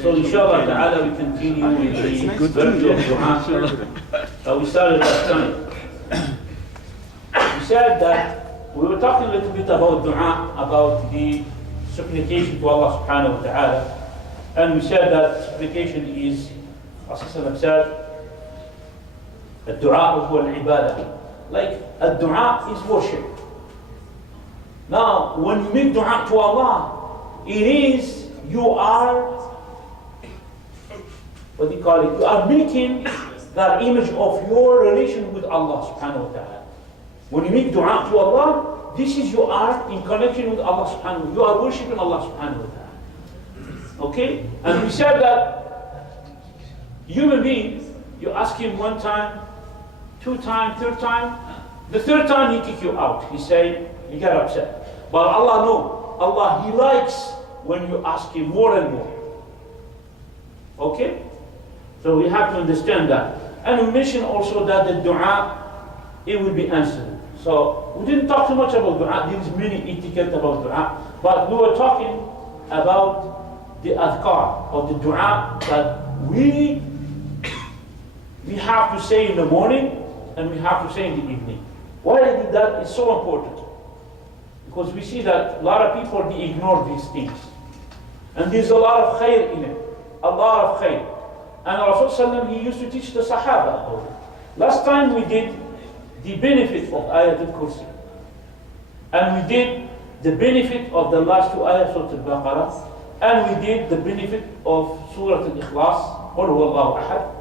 So inshallah ta'ala we continue with the virtue of dua. We started last time. We said that we were talking a little bit about dua, about the supplication to Allah subhanahu wa ta'ala. And we said that supplication is, Rasulullah said, الدعاء هو العبادة. Like a dua is worship. Now, when you make dua to Allah, it is, you are, what do you call it? You are making that image of your relation with Allah subhanahu wa ta'ala. When you make dua to Allah, this is you are in connection with Allah subhanahu wa ta'ala. You are worshipping Allah subhanahu wa ta'ala. Okay? And we said that human beings, you ask him one time, two times, third time. The third time he kick you out. He say, you get upset. But Allah no. Allah, He likes when you ask Him more and more. Okay? So we have to understand that. And we mentioned also that the dua, it will be answered. So we didn't talk too much about dua. There is many etiquette about dua. But we were talking about the adhkar, of the dua that we have to say in the morning and we have to say in the evening. Why I did that is so important. Because we see that a lot of people, they ignore these things. And there's a lot of khair in it. A lot of khair. And Rasulullah, he used to teach the Sahaba about it. Last time we did the benefit of Ayat al-Kursi. And we did the benefit of the last two ayahs of al-Baqarah. And we did the benefit of Surah al-Ikhlas, قُلْ هُوَ اللَّهُ أَحَدٌ.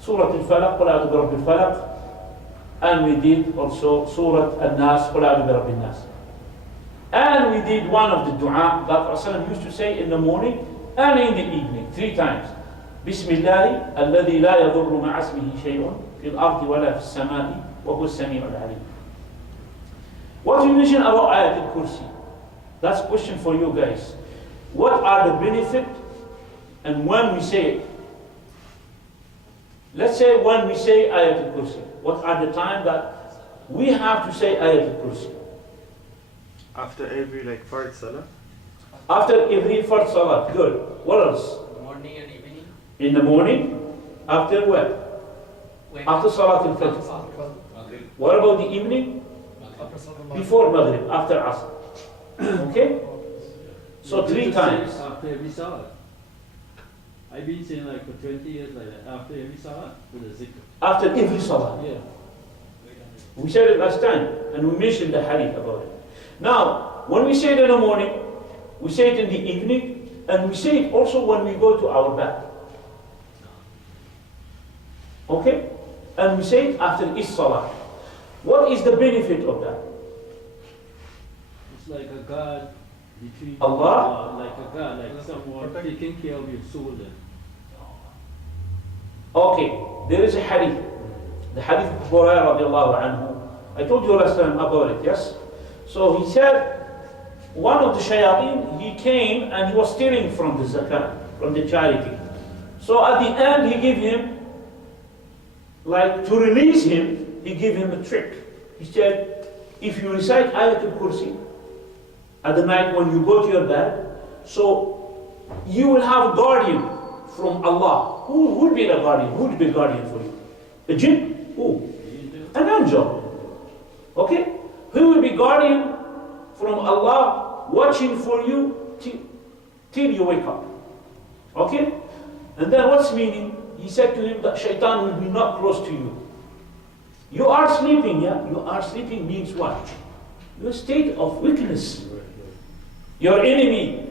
Surah al-Falaq, قُلْ أَعُوذُ بِرَبِّ الْفَلَقِ. And we did also Surah Al-Nas, قُلْ أَعُوذُ بِرَبِّ النَّاسِ. And we did one of the dua that Rasulullah used to say in the morning and in the evening, 3 times. Bismillah, الذي لا يضر مع اسمه شيء في الأرض ولا في السماء وهو السميع العليم. What you mentioned about Ayat al-Kursi? That's a question for you guys. What are the benefits and when we say it? Let's say when we say Ayat al-Kursi, what are the time that we have to say Ayat al-Kursi? After every Fard Salah? After every Fard Salah, good. What else? Morning and evening. In the morning? After what? After Salat al-Fajr. What about the evening? Before Maghrib, after Asr. Okay? So 3 times. After every Salah. I've been saying for 20 years like that, after every Salah with a zikr. After every Salah? Yeah. We said it last time, and we mentioned the hadith about it. Now, when we say it in the morning, we say it in the evening, and we say it also when we go to our bed. Okay? And we say it after each Salah. What is the benefit of that? It's like a guard between Allah? like a guard, like someone taking care of your soul then. Okay, there is a hadith. The hadith of Hurairah radiallahu anhu. I told you last time about it, yes? So he said, one of the shayateen, he came and he was stealing from the zakat, from the charity. So at the end, he gave him, to release him, he gave him a trick. He said, if you recite Ayat al-Kursi at the night when you go to your bed, so you will have a guardian from Allah. Who would be the guardian? Who would be a guardian for you? A jinn? Who? An angel. Okay? Who will be guardian from Allah, watching for you till you wake up. Okay? And then what's meaning? He said to him that shaitan will be not close to you. You are sleeping, yeah? You are sleeping means what? You're a state of weakness. Your enemy,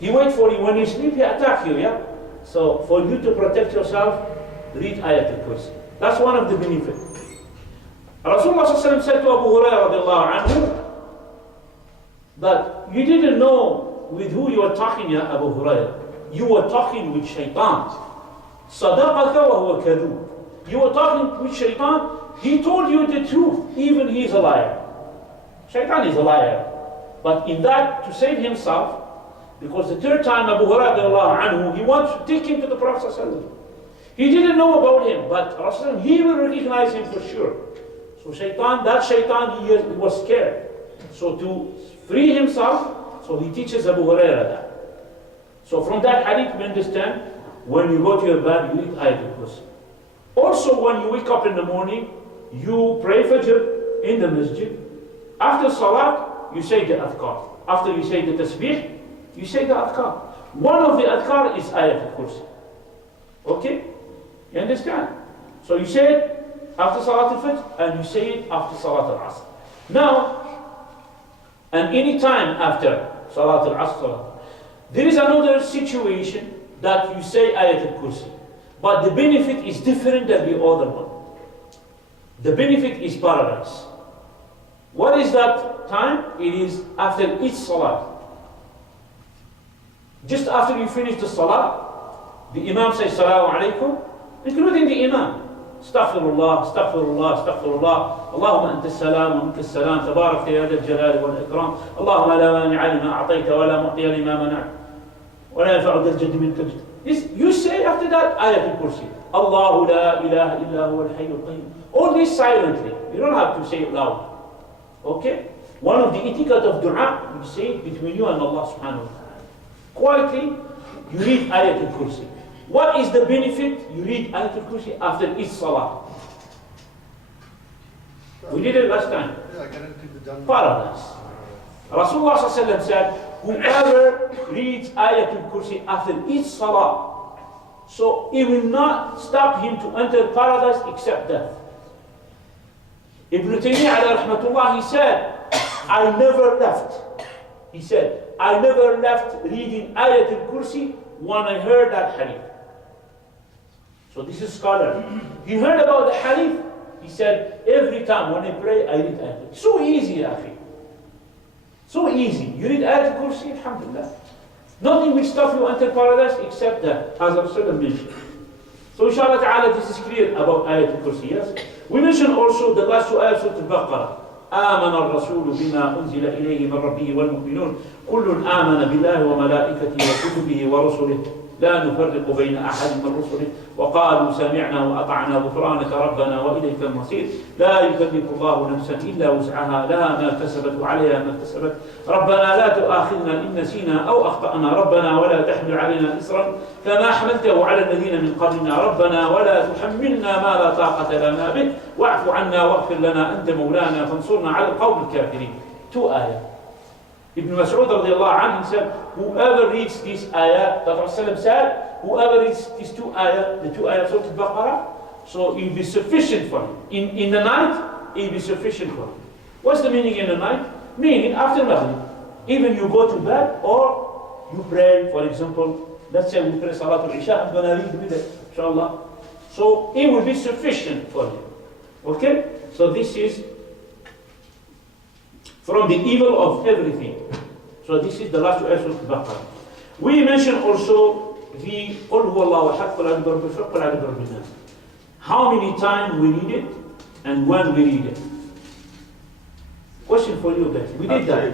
he waits for you. When you sleep, he attacks you, yeah? So for you to protect yourself, read Ayat al-Kursi. That's one of the benefits. Rasulullah said to Abu Hurairah radiallahu anhu that you didn't know with who you were talking, ya Abu Hurairah. You were talking with shaitan. صَدَقَكَ وَهُوَ كَذُوبٌ. You were talking with shaitan. He told you the truth, even he is a liar. Shaitan is a liar. But in that, to save himself, because the third time Abu Hurairah radiallahu anhu, he wants to take him to the Prophet ﷺ. He didn't know about him, but Rasulullah, he will recognize him for sure. So that shaitan, he was scared. So to free himself, so he teaches Abu Hurairah that. So from that hadith we understand when you go to your bed you read Ayatul Kursi. Also when you wake up in the morning you pray Fajr in the Masjid. After Salat you say the adhkar. After you say the tasbih you say the adhkar. One of the adhkar is Ayatul Kursi. Okay? You understand? So you say it after Salat al-Fajr and you say it after Salat al-Asr. Now, and any time after Salat al-Asr, there is another situation that you say Ayatul Kursi. But the benefit is different than the other one. The benefit is paradise. What is that time? It is after each Salat. Just after you finish the Salah, the Imam says Salaamu Alaikum, including the Imam. Astaghfirullah, Astaghfirullah, Astaghfirullah. Allahumma anta salam wa minka salam. Tabarak ya dal jalali wal ikram. Allahumma la mani'a lima a'tayta wa la mu'tiya lima mana'ta. Wa la yanfa'u dal jaddi minka jadd. You say after that Ayatul Kursi. Allahu la ilaha illa huwa al-hayyul qayyum. All this silently. You don't have to say it loud. Okay? One of the etiquette of dua, you say it between you and Allah subhanahu wa ta'ala. Quietly, you read Ayatul Kursi. What is the benefit? You read Ayatul Kursi after each Salah. We did it last time. Paradise. Rasulullah ﷺ said, whoever reads Ayatul Kursi after each Salah, so it will not stop him to enter paradise except death. Ibn Taymiyyah alayhi rahmatullah, he said, I never left. He said, I never left reading Ayatul Kursi when I heard that hadith. So this is scholar. He heard about the hadith. He said, every time when I pray, I read Ayatul. So easy, Akhi. So easy. You read Ayatul Kursi, alhamdulillah. Nothing will stop you enter paradise except that, as Rasulullah mentioned. So inshallah ta'ala, this is clear about Ayatul Kursi, yes? We mentioned also the last two ayats of Al-Baqarah. آمن الرسول بما أنزل إليه من ربه والمؤمنون كل آمن بالله وملائكته وكتبه ورسله لا نفرق بين أحد من رسله وقالوا سمعنا وأطعنا غفرانك ربنا وإليك المصير لا يكلف الله نفسا إلا وسعها لها ما كسبت وعليها ما اكتسبت ربنا لا تؤاخذنا إن نسينا أو أخطأنا ربنا ولا تحمل علينا إصرا كما حملته على الذين من قبلنا ربنا ولا تحملنا ما لا طاقة لنا به واعف عنا واغفر لنا أنت مولانا فانصرنا على القوم الكافرين. Two ayah. Ibn Mas'ud radiallahu anhu said, whoever reads this ayah, that Rasulullah said, whoever reads these two ayah, the two ayahs of Al-Baqarah, so it will be sufficient for him. In the night, it will be sufficient for him. What's the meaning in the night? Meaning after Maghrib. Even you go to bed or you pray, for example, let's say we pray Salatul Isha, I'm going to read with it, inshallah. So it will be sufficient for him. Okay? So this is from the evil of everything. So this is the last two ayahs of Al-Baqarah. We mentioned also the قُلْ هُوَ اللَّهُ أَحَدٌ قُلْ أَعُوذُ بِرَبِّ الْفَلَقِ قُلْ أَعُوذُ بِرَبِّ النَّاسِ. How many times we read it and when we read it? Question for you guys. We did that.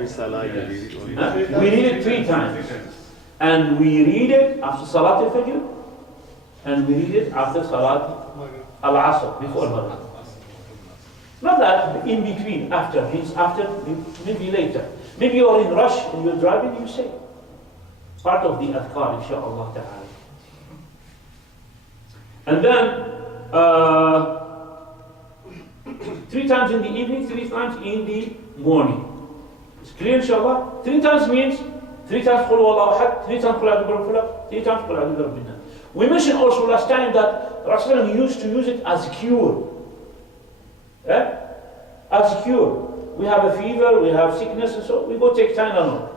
We read it 3 times. And we read it after Salat al-Fajr and we read it after Salat al-Asr, before Maghrib. Not that in between, after, means after, maybe later. Maybe you're in rush and you're driving, you say. Part of the adhkar, inshaAllah ta'ala. And then, 3 times in the evening, 3 times in the morning. It's clear, inshaAllah? 3 times means, 3 times Qul Huwallahu Ahad, 3 times Qul A'udhu Birabbil Falaq, 3 times Qul A'udhu Birabbin Nas. We mentioned also last time that Rasulullah used to use it as a cure. As a cure. We have a fever, we have sickness, and so we go take Tylenol.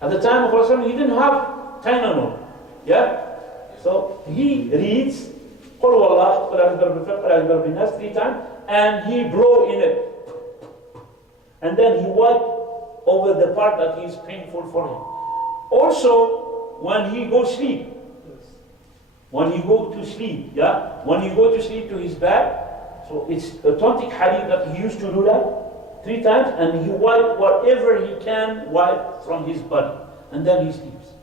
At the time of Rasulullah, he didn't have Tylenol. Yeah? So he reads Qul Huwallahu Ahad, Qul A'udhu Birabbin Nas 3 times, and he blow in it. And then he wipe over the part that is painful for him. Also, when he goes sleep, when he go to sleep, yeah? When he go to sleep to his bed, so it's authentic hadith that he used to do that 3 times, and he wipe whatever he can wipe from his body, and then he sleeps.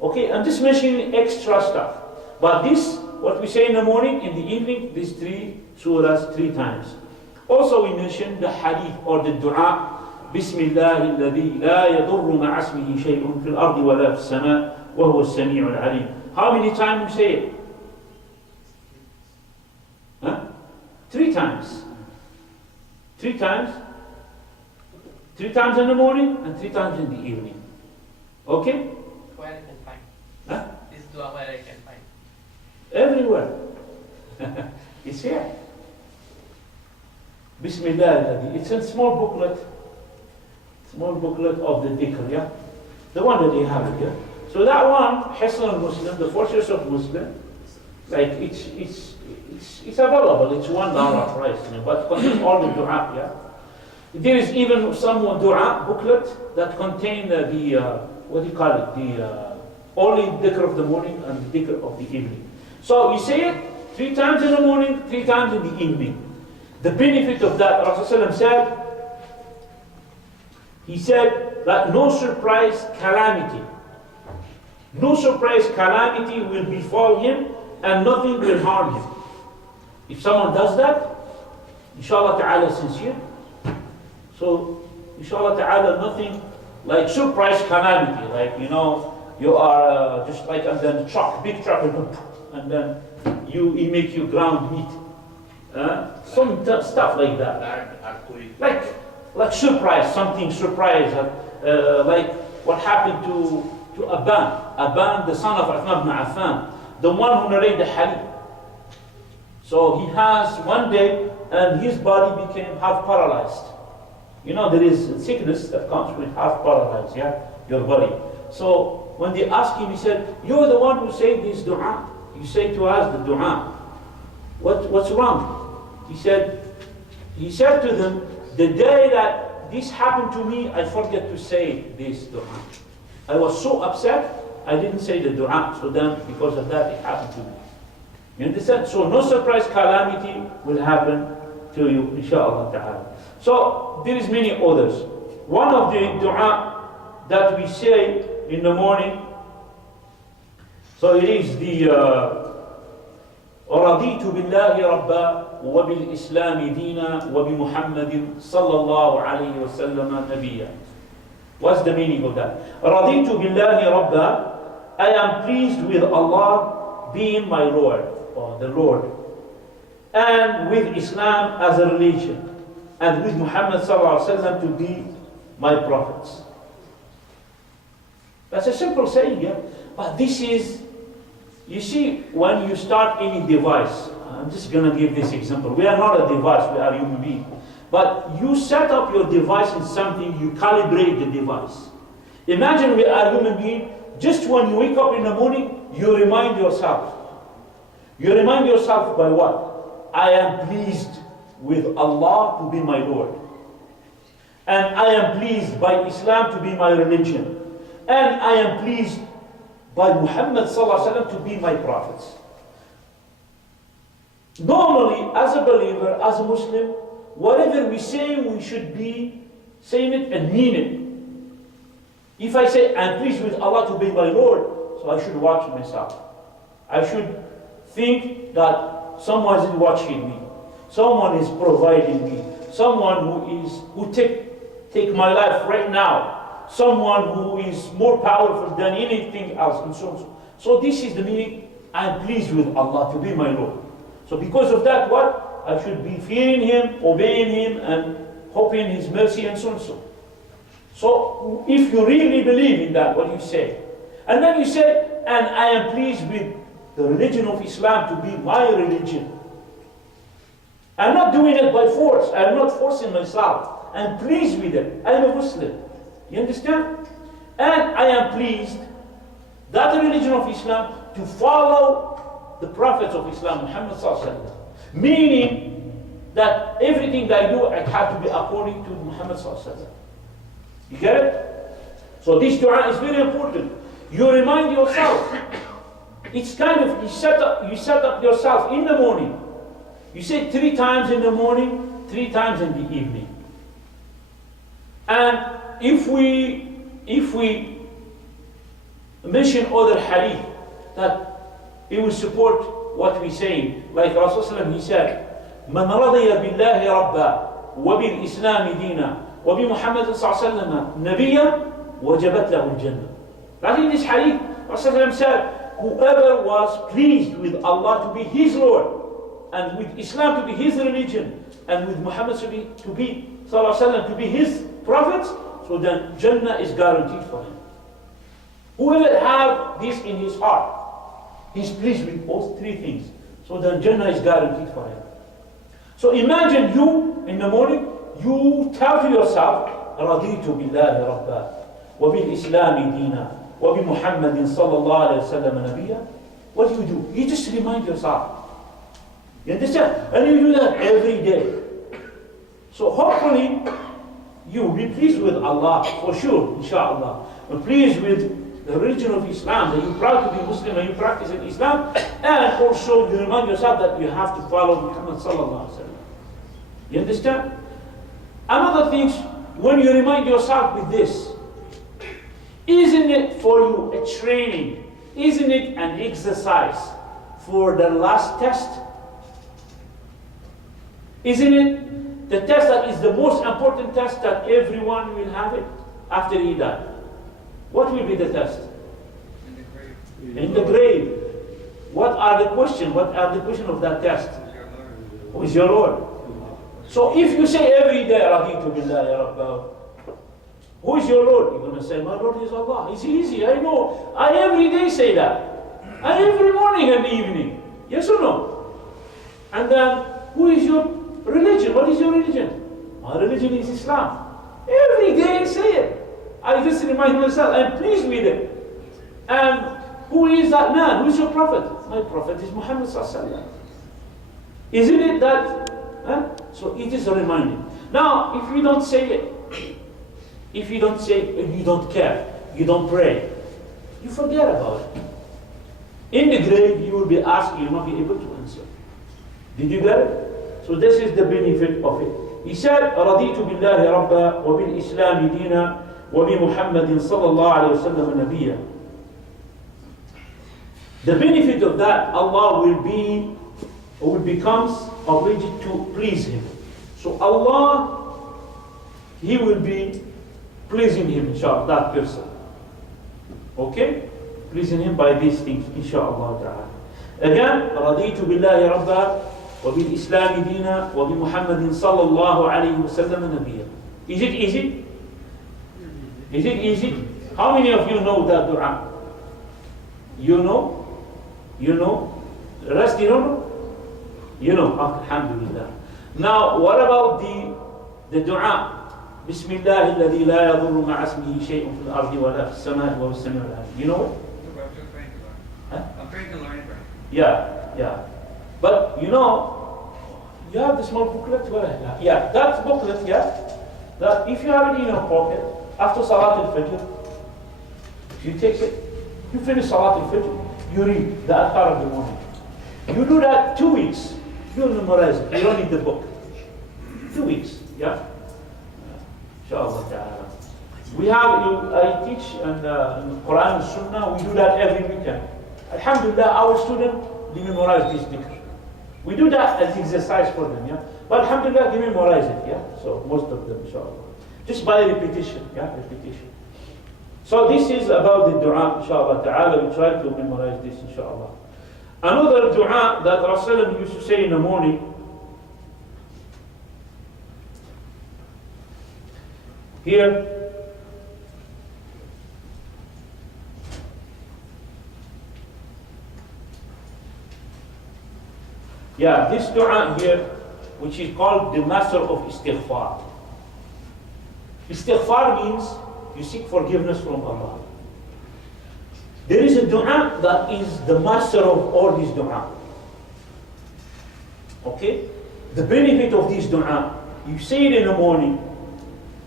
Okay, I'm just mentioning extra stuff. But this, what we say in the morning, in the evening, these 3 surahs 3 times. Also we mentioned the hadith or the dua بسم الله الذي لا يضر مع اسمه شيء في الأرض ولا في السماء وهو السميع العليم. How many times you say it? Huh? 3 times. 3 times. 3 times in the morning and 3 times in the evening. Okay? Where I can find Huh? this dua, where I can find. Everywhere. It's here. Bismillah. It's a small booklet. Small booklet of the dhikr, yeah? The one that you have here. So that one, Hisn al-Muslim, the fortress of Muslim, like it's available. It's $1 price, but it contains all the dua, yeah? There is even some dua booklet that contain what do you call it? The only dhikr of the morning and the dhikr of the evening. So you say it 3 times in the morning, 3 times in the evening. The benefit of that, Rasulullah said, he said that no surprise calamity will befall him and nothing will harm him. If someone does that, inshallah ta'ala sincere, so inshallah ta'ala nothing like surprise calamity, like you are just like, and then big truck, and then he make you ground meat. Some stuff like that. Like surprise, something surprise, like what happened to Aban, the son of Uthman ibn Affan, the one who narrated the hadith. So he has one day, and his body became half paralyzed. There is sickness that comes with half paralyzed, yeah, your body. So when they asked him, he said, "You're the one who said this dua. You say to us the dua. What's wrong?" He said to them, "The day that this happened to me, I forget to say this dua. I was so upset, I didn't say the dua. So then, because of that, it happened to me." You understand? So no surprise calamity will happen to you, inshallah ta'ala. So there is many others. One of the dua that we say in the morning, so it is the رضيت بالله ربا وبالإسلام دينا وبمحمد صلى الله عليه وسلم نبيا. What's the meaning of that? رضيت بالله ربا, I am pleased with Allah being my Lord, or the Lord, and with Islam as a religion, and with Muhammad sallallahu alaihi wasallam to be my prophets. That's a simple saying, yeah? But this is, you see, when you start any device, I'm just going to give this example. We are not a device, we are human beings. But you set up your device in something, you calibrate the device. Imagine we are human beings, just when you wake up in the morning, you remind yourself. You remind yourself by what? I am pleased with Allah to be my Lord. And I am pleased by Islam to be my religion. And I am pleased by Muhammad sallallahu alaihi wasallam to be my prophets. Normally, as a believer, as a Muslim, whatever we say, we should be saying it and mean it. If I say, I'm pleased with Allah to be my Lord, so I should watch myself. I should think that someone is watching me. Someone is providing me. Someone who take my life right now. Someone who is more powerful than anything else, and so on. So this is the meaning, I'm pleased with Allah to be my Lord. So because of that, what? I should be fearing Him, obeying Him, and hoping His mercy, and so on. So if you really believe in that, what you say, and then you say, and I am pleased with the religion of Islam to be my religion. I'm not doing it by force. I'm not forcing myself. I'm pleased with it. I'm a Muslim. You understand? And I am pleased that the religion of Islam to follow the prophets of Islam, Muhammad sallallahu alaihi wasallam. Meaning that everything that I do, I have to be according to Muhammad sallallahu alaihi wasallam. You get it? So this dua is very important. You remind yourself. It's kind of, you set up yourself in the morning. You say 3 times in the morning, 3 times in the evening. And if we mention other hadith that it will support what we're saying, like Rasulullah he said, "Man radiya billahi rabba wa bil Islam dina وبمحمد صلى الله عليه وسلم نبيا وجبت له الجنة. That in this hadith, Rasulullah said, whoever was pleased with Allah to be his Lord, and with Islam to be his religion, and with Muhammad to be sallallahu alaihi wasallam to be his prophet, so then Jannah is guaranteed for him. Whoever have this in his heart, he's pleased with all three things, so then Jannah is guaranteed for him. So imagine you in the morning, you tell to yourself, رضيت بالله ربا وبالإسلام دينا وبمحمد صلى الله عليه وسلم نبيا. What do? You just remind yourself. You understand? And you do that every day. So hopefully you will be pleased with Allah, for sure, inshallah. And pleased with the religion of Islam, that you're proud to be Muslim and you practice in Islam, and also you remind yourself that you have to follow Muhammad sallallahu alaihi wasallam. You understand? Another thing, when you remind yourself with this, isn't it for you a training? Isn't it an exercise for the last test? Isn't it the test that is the most important test that everyone will have it after he dies? What will be the test? In the grave. In the grave. What are the questions? What are the questions of that test? Who is your Lord? So if you say every day, Raditu billahi rabba, who is your Lord? You're going to say, my Lord is Allah. It's easy, I know. I every day say that. And every morning and evening. Yes or no? And then, who is your religion? What is your religion? My religion is Islam. Every day I say it. I just remind myself, I'm pleased with it. And who is that man? Who is your prophet? My prophet is Muhammad sallallahu alaihi wasallam. Isn't it that? So it is a reminder. Now, if you don't say it, if you don't say it, you don't care, you don't pray, you forget about it. In the grave, you will be asked, you will not be able to answer. Did you get it? So this is the benefit of it. He said, رَضِيتُ بِاللَّهِ رَبَّا وَبِالْإِسْلَامِ دِينًا وَبِمُحَمَّدٍ صَلَّى اللَّهُ عَلَيْهِ وَسَلَّمَ نَبِيًّا. The benefit of that, Allah will becomes obliged to please Him. So Allah, He will be pleasing Him, inshallah, that person. Okay? Pleasing Him by these things, inshallah ta'ala. Again, رَضِيتُ بِاللَّهِ رَبَّا وَبِالْإِسْلَامِ دِينًا وَبِمُحَمَّدٍ صَلَّى اللَّهُ عَلَيْهِ وَسَلَّمَ نَبِيًّا. Is it easy? Is it easy? How many of you know that dua? You know? You know? The rest you don't know? You know, alhamdulillah. Now, what about the dua? بسم الله الذي لا يضر مع اسمه شيء في الأرض ولا في السماء وهو السميع العليم. You know? I'm trying to learn. Yeah. But you know, you have the small booklet. Yeah, that booklet, that if you have it in your pocket, after Salat al-Fajr, you take it, you finish Salat al-Fajr, you read the Adhkar of the morning. You do that 2 weeks, you'll memorize it. You don't need the book. 2 weeks, yeah? Inshallah ta'ala. We have, I teach in Quran and Sunnah, we do that every weekend. Alhamdulillah, our students, they memorize this dhikr. We do that as exercise for them, yeah? But alhamdulillah, they memorize it, yeah? So most of them, inshallah. Just by repetition, yeah? Repetition. So this is about the dua, inshallah ta'ala. We try to memorize this, inshallah. Another dua that Rasulullah used to say in the morning, here, this dua here, which is called the master of istighfar. Istighfar means you seek forgiveness from Allah. There is a dua that is the master of all these dua. Okay? The benefit of this dua, you say it in the morning,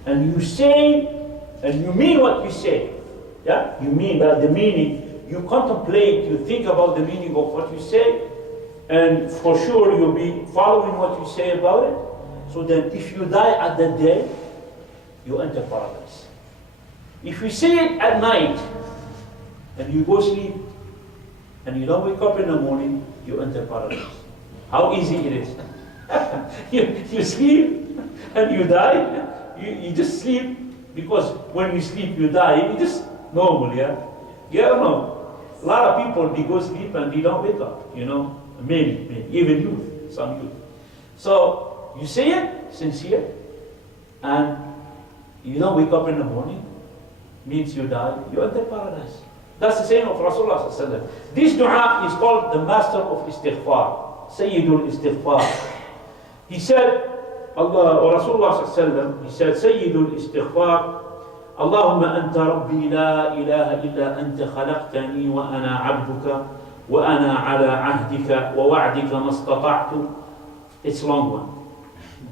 and you say, and you mean what you say. Yeah? You mean that the meaning, you contemplate, you think about the meaning of what you say, and for sure you'll be following what you say about it. So then if you die at that day, you enter paradise. If you say it at night, and you go sleep, and you don't wake up in the morning, you enter paradise. How easy it is. You sleep, and you die, You just sleep because when you sleep you die. You just normal, yeah? Yeah or no? A lot of people, they go sleep and they don't wake up, you know? Many, even youth, some youth. So you say it sincere and you don't wake up in the morning, means you die, you enter paradise. That's the saying of Rasulullah sallallahu alaihi wasallam. This dua is called the master of istighfar, Sayyidul Istighfar. He said, Allah or Rasulullah sallallahu alaihi wasallam, he said, Sayyidul Istighfar, Allahumma anta rabbi la ilaha illa anta khalaqtani wa ana abduka wa ana ala ahdika wa wa'dika mastata'tu. It's a long one.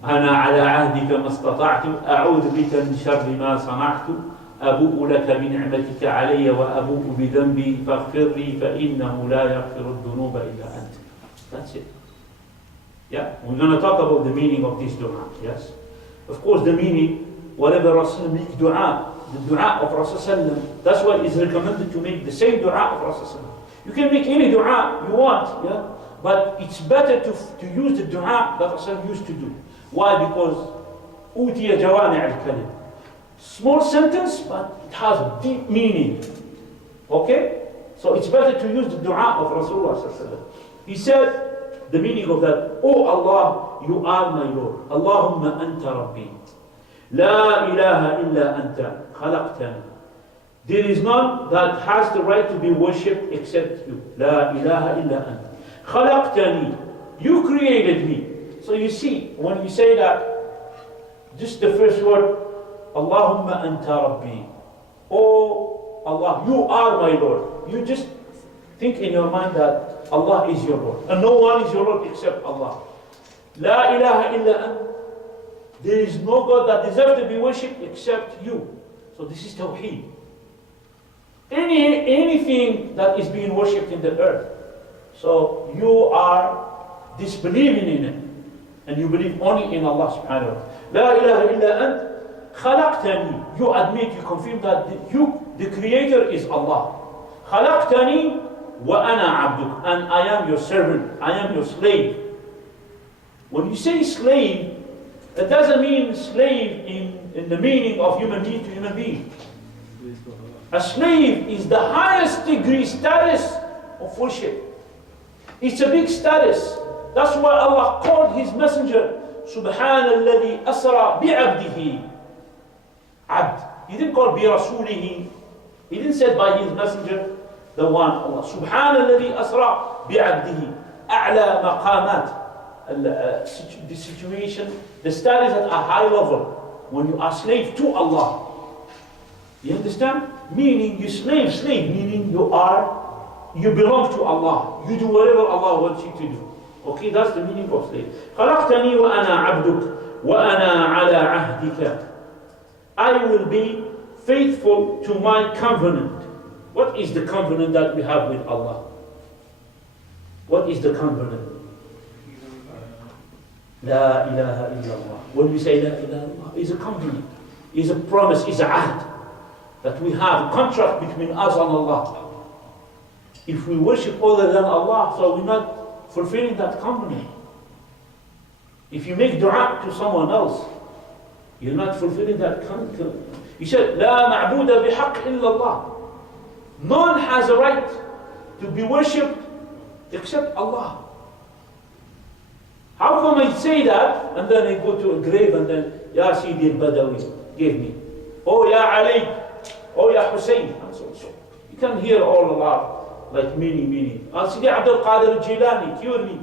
أنا على عهدك ما استطعت أعوذ بك من شر ما صنعت أبوء لك بنعمتك علي وأبوء بذنبي فاغفر لي فإنه لا يغفر الذنوب إلا أنت. That's it. Yeah, we're going to talk about the meaning of this dua. Yes, of course the meaning, whatever Rasul make dua, the dua of Rasul, that's why it's recommended to make the same dua of Rasul. You can make any dua you want, yeah, but it's better to use the dua that Rasul used to do. Why? Because أوتي جوامع الكلم. Small sentence, but it has a deep meaning. Okay? So it's better to use the dua of Rasulullah. He said, the meaning of that, Oh Allah, you are my Lord. Allahumma anta rabbi. La ilaha illa anta khalaqtani. There is none that has the right to be worshipped except you. La ilaha illa anta. Khalaqtani. You created me. So you see, when you say that, just the first word, Allahumma anta rabbi. Oh Allah, you are my Lord. You just think in your mind that Allah is your Lord. And no one is your Lord except Allah. La ilaha illa ant. There is no God that deserves to be worshipped except you. So this is Tawheed. Anything that is being worshipped in the earth, so you are disbelieving in it. And you believe only in Allah subhanahu wa ta'ala. La ilaha illa ant khalaqtani. You admit, you confirm that the creator is Allah. Khalaqtani wa ana abduk. And I am your servant. I am your slave. When you say slave, it doesn't mean slave in the meaning of human being to human being. A slave is the highest degree status of worship. It's a big status. That's why Allah called His messenger, Subhanalladhi asra bi'abdihi. Abd. He didn't call bi rasulihi. He didn't say by His messenger, the one Allah. Subhanalladhi asra bi'abdihi. A'la maqamat. The situation, the status at a high level, when you are slave to Allah. You understand? Meaning you slave, meaning you belong to Allah. You do whatever Allah wants you to do. Okay, that's the meaning of slave. خلقتني وأنا عبدك وأنا على عهدك. I will be faithful to my covenant. What is the covenant that we have with Allah? What is the covenant? La ilaha illallah. When we say La ilaha illallah, it's a covenant, it's a promise, it's a ahd that we have a contract between us and Allah. If we worship other than Allah, so we're not fulfilling that covenant. If you make dua to someone else, you're not fulfilling that covenant. He said, La ma'buda bihaq illallah. None has a right to be worshipped except Allah. How come I say that and then I go to a grave and then Ya Sidi al-Badawi gave me, oh Ya Ali, oh Ya Hussein, and so. You can hear all a lot. Like many. Sidi Abdul Qadir al-Jilani, cure me.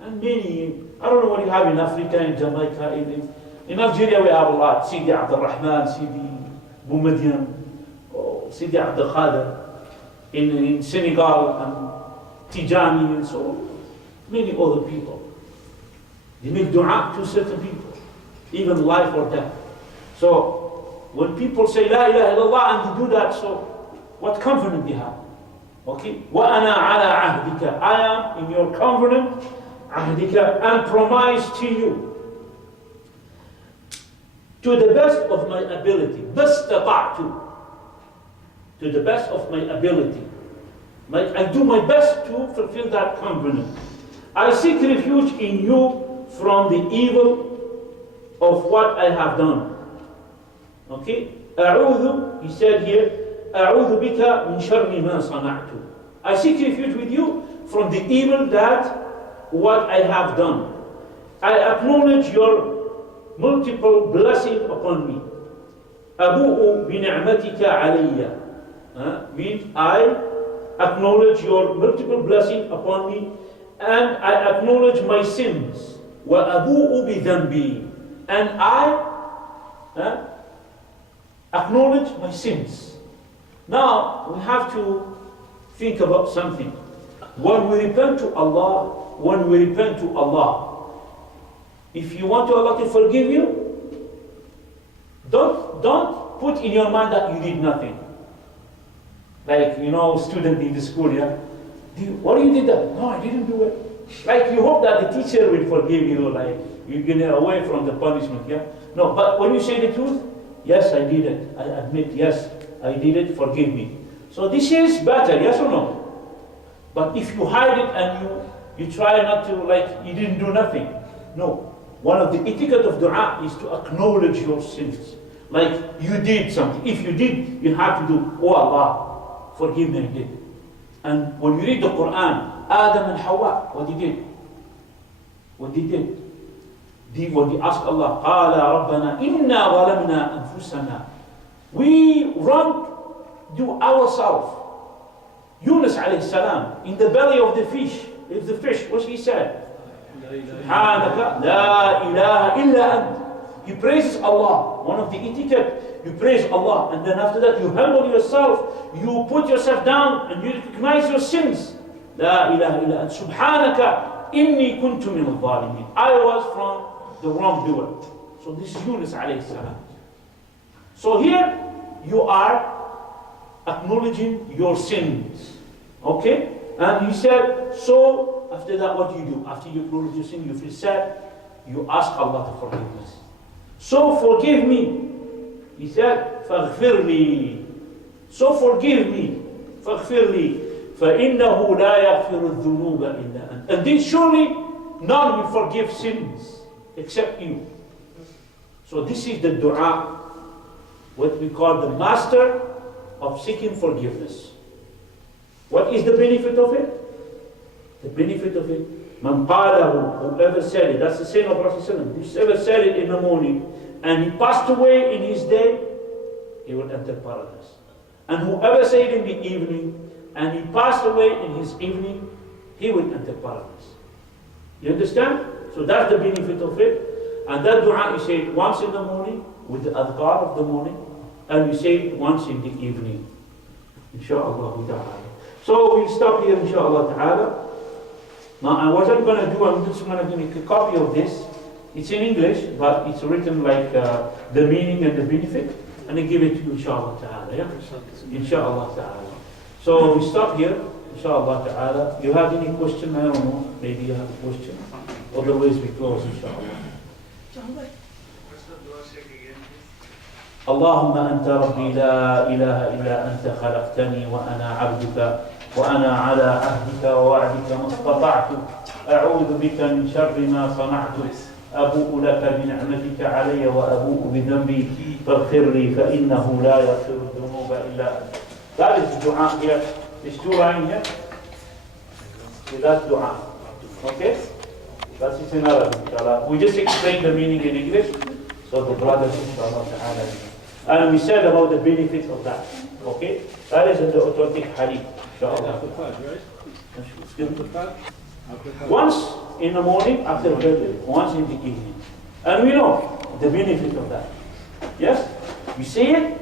And many, I don't know what you have in Africa, in Jamaica, in Algeria we have a lot. Sidi Abdul Rahman, Sidi Boumediene, Sidi Abdul Qadir. In Senegal, and Tijani, and so many other people. They make dua to certain people, even life or death. So, when people say La ilaha illallah and they do that, so what confidence they have? Okay, وَأَنَا عَلَىٰ عَهْدِكَ. I am in your covenant, عَهْدِكَ, and promise to you, to the best of my ability, بَاسْتَطَعْتُ, to the best of my ability. I do my best to fulfill that covenant. I seek refuge in you from the evil of what I have done. Okay? أعوذ, he said here, أعوذ بك من شر ما صنعت. I seek refuge with you from the evil that what I have done. I acknowledge your multiple blessing upon me. أبوء بنعمتك علي. Means I acknowledge your multiple blessing upon me, and I acknowledge my sins. وأبوء بذنبي. And I acknowledge my sins. Now we have to think about something. When we repent to Allah, if you want Allah to forgive you, don't put in your mind that you did nothing. Like, student in the school, yeah? What you did that? No, I didn't do it. Like, you hope that the teacher will forgive you, like, you get away from the punishment, yeah? No, but when you say the truth, yes, I did it. I admit, yes, I did it, forgive me. So this is better, yes or no? But if you hide it and you try not to, like, you didn't do nothing. No. One of the etiquette of dua is to acknowledge your sins. Like, you did something. If you did, you have to do, oh Allah, forgive me, I did. And when you read the Quran, Adam and Hawa, what they did? When they asked Allah, قَالَ رَبَّنَا إِنَّا ظَلَمْنَا أَنفُسَنَا. We wronged ourselves. Yunus alayhi salam, in the belly of the fish, what he said? Subhanaka la ilaha illa ant. He praises Allah. One of the etiquette, you praise Allah, and then after that you humble yourself, you put yourself down, and you recognize your sins. La ilaha illa ant. Subhanaka inni kuntu min al-zalimin. I was from the wrongdoer. So this is Yunus alayhi salam. So here you are acknowledging your sins. Okay? And he said, so after that what do you do? After you acknowledge your sin, you feel sad, you ask Allah to forgive you. So forgive me. He said, فَاغْفِرْ لِي. So forgive me. فَاغْفِرْ لِي. فَإِنَّهُ لَا يَغْفِرُ الذُّنُوبَ إِلَّا أَنْتَ. And then surely none will forgive sins except you. So this is the dua, what we call the master of seeking forgiveness. What is the benefit of it? The benefit of it, man qalahu, whoever said it, that's the saying of Rasulullah, whoever said it in the morning and he passed away in his day, he will enter paradise. And whoever said it in the evening and he passed away in his evening, he will enter paradise. You understand? So that's the benefit of it. And that dua you say it once in the morning with the adhkar of the morning, and you say it once in the evening. Insha'Allah ta'ala. So we'll stop here, insha'Allah ta'ala. Now I wasn't going to do, I'm just going to make a copy of this. It's in English, but it's written like the meaning and the benefit, and I give it to you, insha'Allah ta'ala. Yeah? Insha'Allah ta'ala. So we stop here, insha'Allah ta'ala. You have any question? I don't know. Maybe you have a question. Otherwise we close, insha'Allah. اللهم أنت ربي لا إله إلا أنت خلقتني وأنا عبدك وأنا على عهدك ووعدك ما استطعت أعوذ بك من شر ما صنعت أبوء لك بنعمتك علي وأبوء بذنبي فاغفر لي فإنه لا يغفر الذنوب إلا أنت. That is the dua here. There's two lines here. So that's dua. Okay? That's it in Arabic. We just explained the meaning in English. So the brothers, inshallah ta'ala. And we said about the benefits of that. Okay? That is the authentic hadith. Inshallah. Once in the morning after prayer, once in the evening. And we know the benefit of that. Yes? You say it,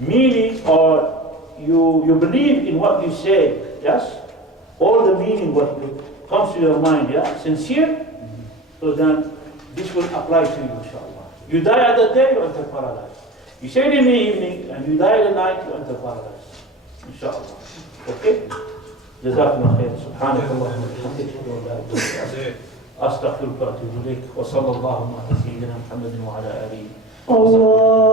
meaning, or you believe in what you say. Yes? All the meaning what comes to your mind, yeah? Sincere. So then this will apply to you, inshallah. You die at the day, you enter paradise. You say it in the evening, and you die at the night, you enter paradise. Inshallah. Okay? جزاكم الله خير. سبحانك اللهم وبحمدك اشهد ان لا اله الا انت استغفرك واتوب اليك وصلى الله على سيدنا محمد وعلى اله وصحبه.